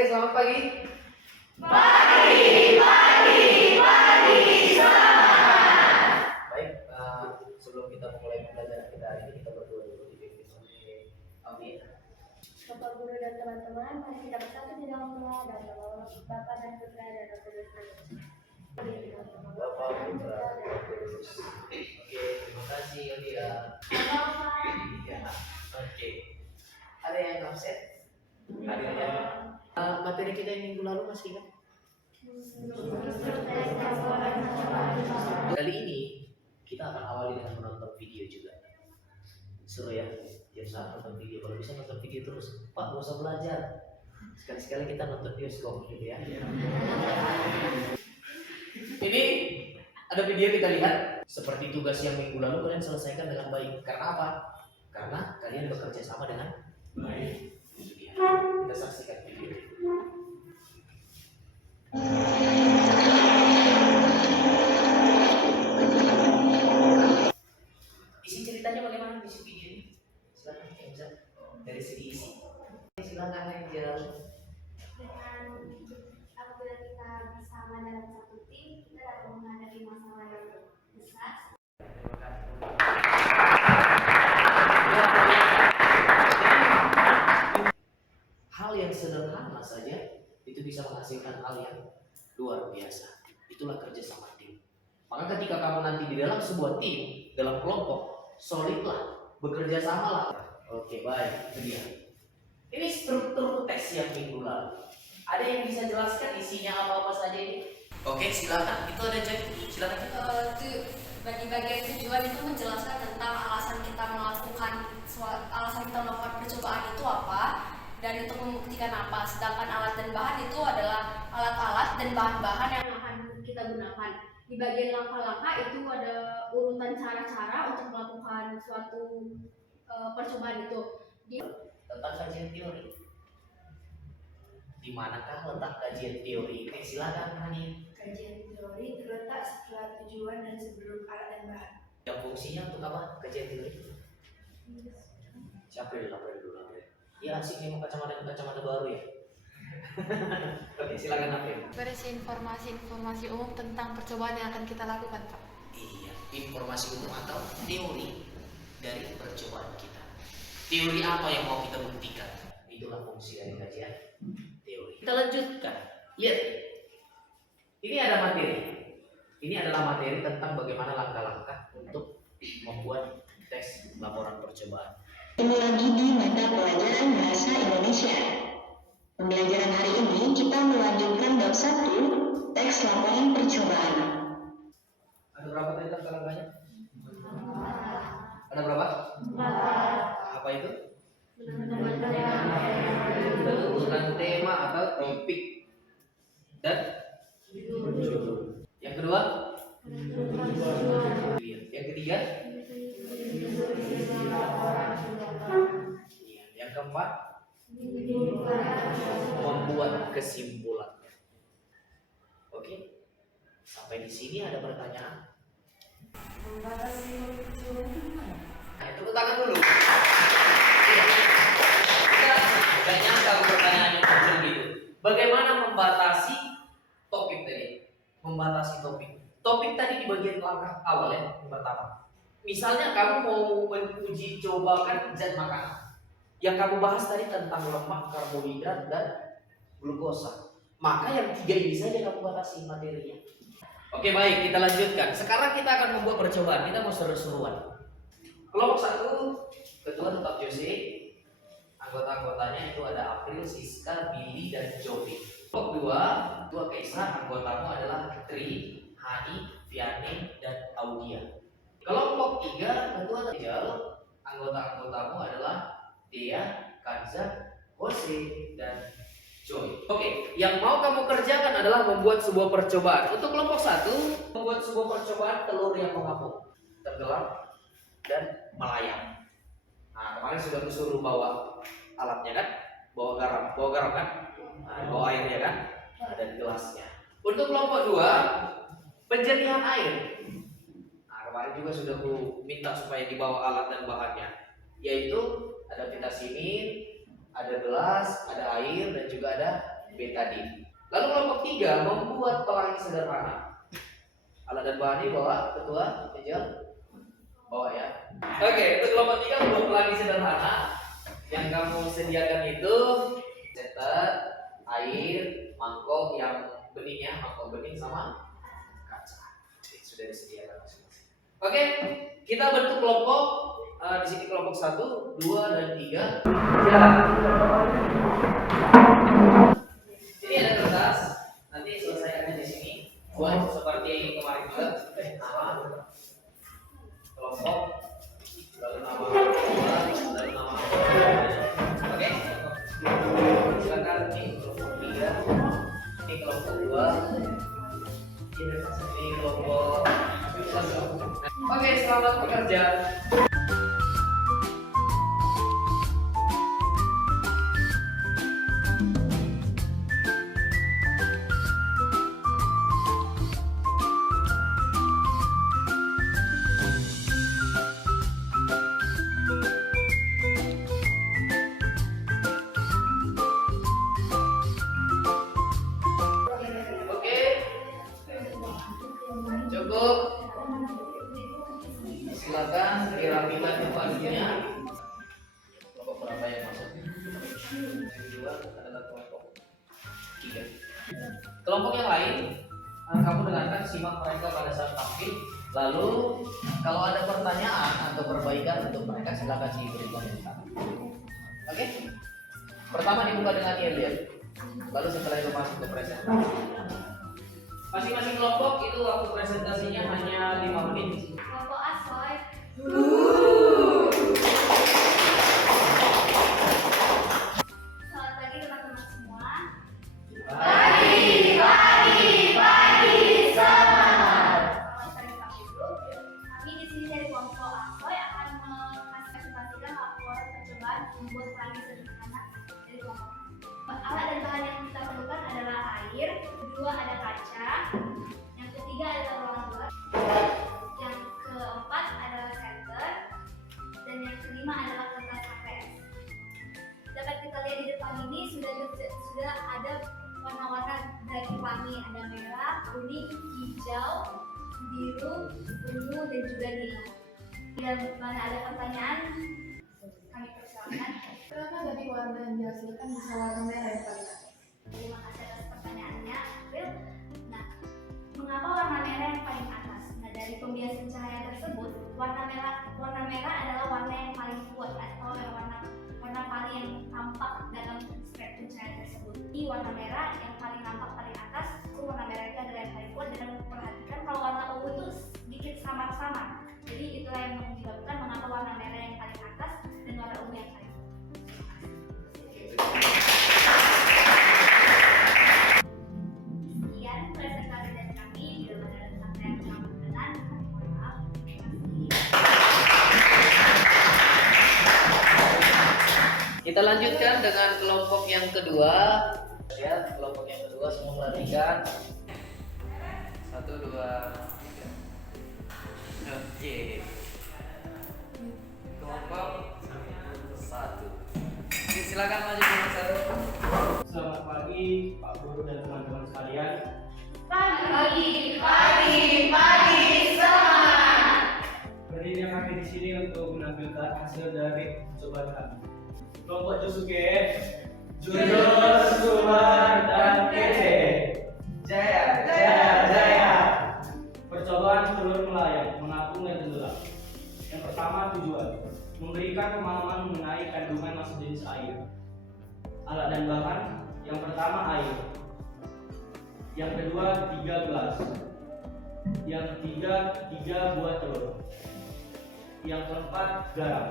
Oke, selamat pagi. Selamat. Baik, sebelum kita mulai pembelajaran kita hari ini, kita berdoa dulu dipimpin oleh Amin. Bapak Guru dan teman-teman, mari kita bersatu di dalam doa dan nama Bapa dan Putra dan Roh Kudus. Bapak, Putra, dan Roh Kudus. Oke, terima kasih Yulia. Ya, oke. Ada yang absen? Ada yang materi kita yang minggu lalu masih ingat? Kali ini kita akan awali dengan menonton video juga. Seru ya, tiap saat nonton video. Kalau bisa nonton video terus, Pak gak usah belajar. Sekali-sekali kita nonton bioskop gitu ya. Ini ada video kita lihat. Seperti tugas yang minggu lalu kalian selesaikan dengan baik. Karena apa? Karena kalian bekerja sama dengan baik. Itu dia. Kita saksikan video. Isi ceritanya bagaimana di video ini? Silakan Angel. Dari segi isi. Silakan Angel. Dengan apabila kita bersama dalam satu tim, kita dapat menghadapi masalah yang besar. Hal yang sederhana saja itu bisa menghasilkan hal yang luar biasa. Itulah kerja sama tim. Maka ketika kamu nanti di dalam sebuah tim, dalam kelompok, solidlah, bekerja samalah. Oke, baik, itu dia. Ini struktur tes yang minggu lalu. Ada yang bisa jelaskan isinya apa-apa saja ini? Oke, silakan. Itu ada Jack. Silakan. Bagi bagian tujuan itu menjelaskan tentang alasan kita melakukan percobaan itu apa dan untuk membuktikan apa. Sedangkan alat dan bahan itu adalah alat-alat dan bahan-bahan yang akan kita gunakan. Di bagian langkah-langkah itu ada urutan cara-cara untuk melakukan suatu percobaan itu. Tentang kajian teori. Di manakah letak kajian teori? Oke, silakan Hani. Kajian teori terletak setelah tujuan dan sebelum alat dan bahan. Yang fungsinya untuk apa? Kajian teori? Siapa dulu? Ya asik nih mau kacamata baru ya. Oke, silakan April. Berisi informasi umum tentang percobaan yang akan kita lakukan, Pak. Iya, informasi umum atau teori dari percobaan kita. Teori apa yang mau kita buktikan? Itulah fungsi dari kajian teori. Kita lanjutkan. Lihat. Ini ada materi. Ini adalah materi tentang bagaimana langkah-langkah untuk membuat tes laporan percobaan. Ketemu lagi di mata pelajaran Bahasa Indonesia. Pembelajaran hari ini kita melanjutkan bab 1, teks laporan percobaan. Ada berapa tadi langkah-langkahnya? Ada berapa? Apa itu? Tentukan tema atau topik dan judul. Yang kedua? Yang ketiga? Yang keempat? Membuat kesimpulannya. Oke. Sampai di sini ada pertanyaan? Nah, tepuk tangan dulu. Gak nyangka pertanyaannya muncul gitu. Bagaimana membatasi topik tadi? Membatasi topik. Topik tadi di bagian langkah awal ya, yang pertama. Misalnya kamu mau menguji cobakan zat makanan. Yang kamu bahas tadi tentang lemak, karbohidrat, dan glukosa. Maka yang tiga ini saja kamu batasi materinya. Oke, baik, kita lanjutkan. Sekarang kita akan membuat percobaan. Kita mau seru-seruan. Kelompok 1, ketua tetap Jose. Anggota-anggotanya itu ada April, Siska, Billy, dan Jody. Kelompok 2, ketua Kaisar. Anggotamu adalah Tri, Hani, Vianney, dan Audia. Kelompok 3, ketua Tejal. Anggota-anggotamu adalah Dea, Kanza, Jose, dan Joy. Oke, yang mau kamu kerjakan adalah membuat sebuah percobaan. Untuk kelompok 1, membuat sebuah percobaan telur yang mengapung, tenggelam, dan melayang. Nah, kemarin sudah disuruh bawa alatnya kan, bawa garam kan, bawa air ya kan, dan gelasnya. Untuk kelompok 2, penjernihan air. Nah, kemarin juga sudah aku minta supaya dibawa alat dan bahannya, yaitu ada vitamin, ada gelas, ada air, dan juga ada B tadi. Lalu kelompok 3 membuat pelangi sederhana. Alat dan bahannya bawa, ketua, Angel? Bawa ya. Oke, untuk kelompok 3 membuat pelangi sederhana. Yang kamu sediakan itu cetak, air, mangkok yang beningnya, mangkok bening sama kaca. Sudah disediakan masing-masing. Oke, kita bentuk kelompok. Di sini kelompok 1, 2, dan 3. Silakan. Ini ada kertas. Nanti selesaikannya di sini. Buat seperti kemarin juga. Nama, kelompok, lalu nama kelompok, lalu nama. Oke. Silakan ini kelompok 3, ini kelompok 2, ini kelompok 1. Oke, selamat bekerja. Cukup. Silakan dirapikan informasinya. Kelompok berapa yang masuk? Yang kedua adalah kelompok 3. Kelompok yang lain, kamu dengarkan, simak mereka pada saat tampil. Lalu kalau ada pertanyaan atau perbaikan untuk mereka, silakan diberi komentar. Oke? Pertama dibuka dengan Elian. Lalu setelah itu masuk ke presentasi. Masing-masing kelompok itu waktu presentasinya hanya 5 menit. Kelompok Asoy. Selamat pagi teman-teman semua. Selamat pagi Pak Ibu. Kami di sini dari kelompok Asoy akan mempresentasikan laporan percobaan membuat pelangi sederhana dari kelompok. Alat dan bahan yang kita perlukan adalah air, kedua ada kaca, yang ketiga adalah ruang gelas, yang keempat adalah senter, dan yang kelima adalah kertas HPS. Dapat kita lihat di depan ini sudah ada warna-warna dari pelangi, ada merah, kuning, hijau, biru, ungu, dan juga nila. Bila mana ada pertanyaan, kami persilakan. Kenapa dari warna yang dihasilkan bisa warna merah yang paling atas? Terima kasih atas pertanyaannya, April. Nah, mengapa warna merah yang paling atas? Nah, dari pembiasan cahaya tersebut, warna merah adalah warna yang paling kuat atau warna paling yang tampak dalam spektrum cahaya tersebut. Di warna merah yang paling nampak paling atas, itu warna merah itu adalah yang paling kuat. Dan perhatikan kalau warna ungu itu sedikit samar-samar. Jadi itulah yang menyebabkan mengapa warna merah yang paling atas dan warna ungu yang paling kuat. Sekian presentasi dari kami. Bila mana ada sampai yang kurang berkenan, mohon maaf. Terima kasih. Kita lanjutkan dengan kelompok yang kedua. Lihat kelompok yang kedua, semua perhatikan. 1, 2, 3. Oke. Kelompok 1. Oke, silakan maju kelompok 1. Selamat pagi Pak Guru dan teman-teman sekalian. Pagi. Berdirinya kami di sini untuk menampilkan hasil dari percobaan kami. Kelompok Josuke, jujur, sumber, dan kece. Jaya. Percobaan telur melayang, mengapung dan tenggelam. Yang pertama, tujuan memberikan pemahaman mengenai kandungan massa jenis air. Alat dan bahan, yang pertama air, yang kedua 3 gelas, yang ketiga 3 buah telur, yang keempat garam.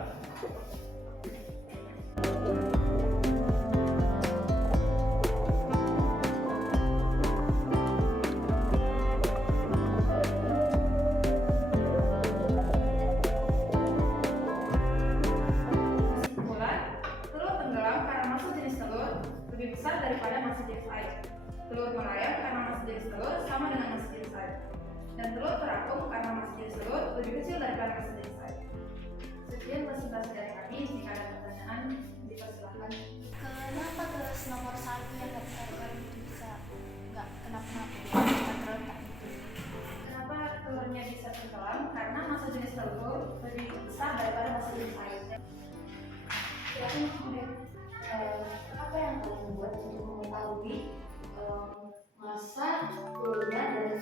Kesimpulan, telur tenggelam karena massa jenis telur lebih besar daripada massa jenis air. Telur melayang karena massa jenis telur sama dengan massa jenis air. Dan telur terapung karena massa jenis telur lebih kecil daripada massa jenis air. Sekian presentasi dari kami. Jika ada pertanyaan, dipersilakan. Kenapa tulis nomor 1 yang tadi saya telur lebih besar daripada masa jenis air. Apa yang kamu membuat untuk mengetahui masa turunnya dan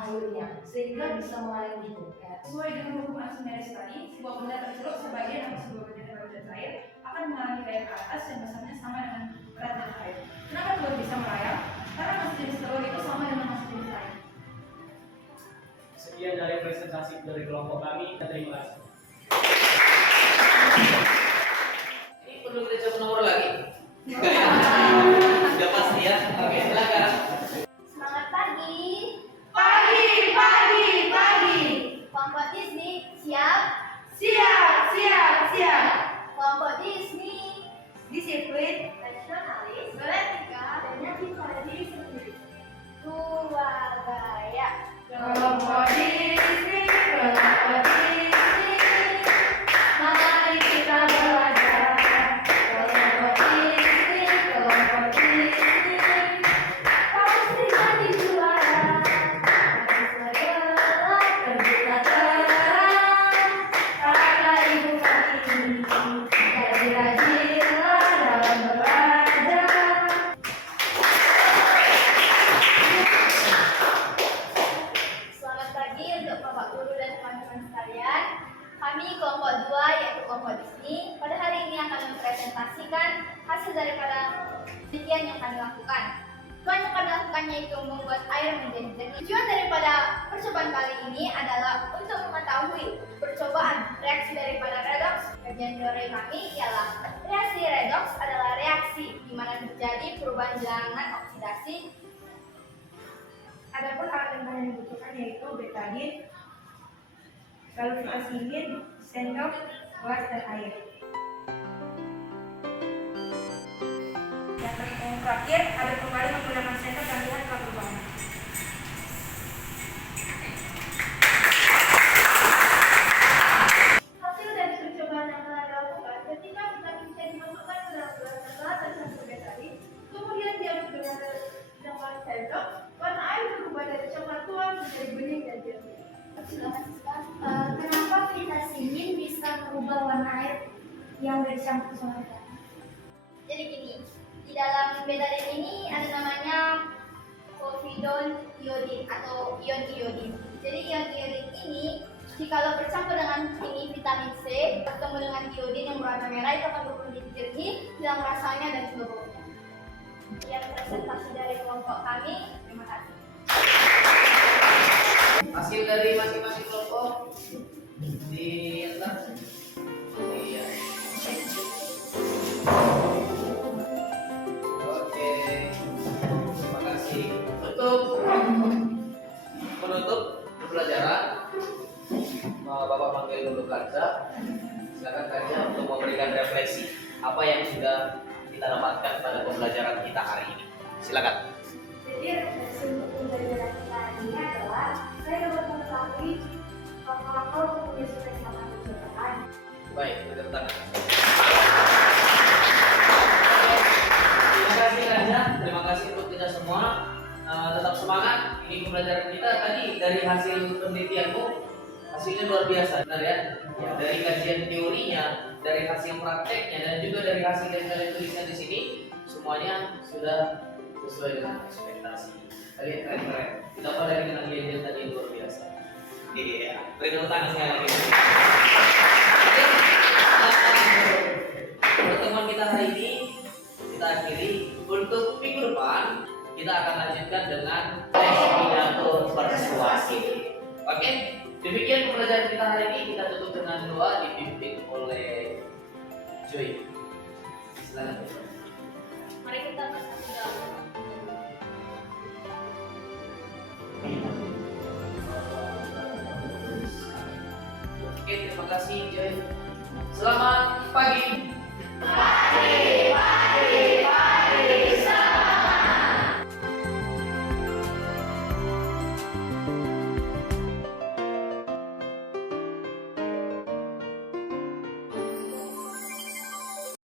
airnya sehingga bisa melayang gitu? Sesuai dengan hukum Archimedes tadi, sebuah benda tercelup sebagian atau seluruh benda dalam berat air akan mengalami gaya ke atas yang besarnya sama dengan berat dan air. Kenapa telur bisa melayang? Karena masa jenis telur itu sama dengan masa jenis air. Sekian dari presentasi dari kelompok kami. Terima kasih. Ini perlu kita coba nomor lagi. Sudah pasti ya. Oke, silakan. Semangat pagi. Pagi, pagi, pagi. Kelompok Disney siap. Siap, siap, siap. Kelompok Disney Disiplin, nasionalis beretika, dan yakin pada diri sendiri. Dua gaya. kelompok Disney, kelompok Disney. Mari kita belajar. Kelompok Disney, kelompok Disney. Pasti jadi juara. Terbuka terang, karena ibu kami jadi rajinlah dalam belajar. Selamat pagi untuk Bapak Guru dan teman-teman sekalian. Kami kelompok 2 yaitu kelompok Disney. Pada hari ini akan mempresentasikan hasil daripada penelitian yang kami lakukan. Tujuan yang kami lakukan yaitu membuat air menjadi jernih. Tujuan daripada percobaan kali ini adalah untuk mengetahui percobaan reaksi daripada redox. Kajian teori kami ialah reaksi redox adalah reaksi di mana terjadi perubahan bilangan oksidasi. Adapun alat yang kalian butuhkan yaitu betadin, lalu vitasimin, sendok, gelas, dan air. Yang terakhir, ada kembali menggunakan sendok dan lihat telah berubah. Hasil dari percobaan yang telah dilakukan ketika vitamin C dimasukkan ke dalam gelas setelah tercampur betadin, kemudian diaduk dengan sendok, warna air berubah dari coklat tua menjadi bening dan jernih. Kenapa vitasimin bisa merubah warna air yang bercampur sama betadin? Jadi gini, di dalam betadin ini ada namanya povidone iodin atau ion iodin. Jadi ion iodin ini jika bercampur dengan ini vitamin C bertemu dengan iodin yang berwarna merah itu akan berubah menjadi jernih, hilang rasanya dan juga baunya. Sekian presentasi dari kelompok kami. Terima kasih. Hasil dari masing-masing kelompok di atas. Iya. Oke. Terima kasih. Untuk menutup pembelajaran, Bapak panggil dulu Kaca. Silakan Kaca untuk memberikan refleksi apa yang sudah kita dapatkan pada pembelajaran kita hari ini. Silakan. Jadi refleksi untuk pembelajaran kita hari ini adalah saya dapat mengetahui hal-hal untuk menyesuaikan sama percobaan. Baik, tepuk tangan. Terima kasih Kaca. Terima kasih untuk kita semua. Tetap semangat. Ini pembelajaran kita tadi dari hasil penelitianmu. Hasilnya luar biasa, benar ya? Dari kajian teorinya, dari hasil prakteknya, dan juga dari hasil yang kalian tuliskan di sini, semuanya sudah sesuai dengan ekspektasi. Kalian keren-keren. Ditambah dari kajian tadi yang luar biasa. Iya, beri tepuk tangan sekali lagi. Pertemuan kita hari ini kita akhiri. Untuk minggu depan kita akan lanjutkan dengan tes pidato persuasif. Oke? Demikian pembelajaran kita hari ini. Kita tutup dengan doa dipimpin oleh Joy. Silakan. Mari kita bersatu dalam Oke, terima kasih Joy. Selamat pagi. Pagi.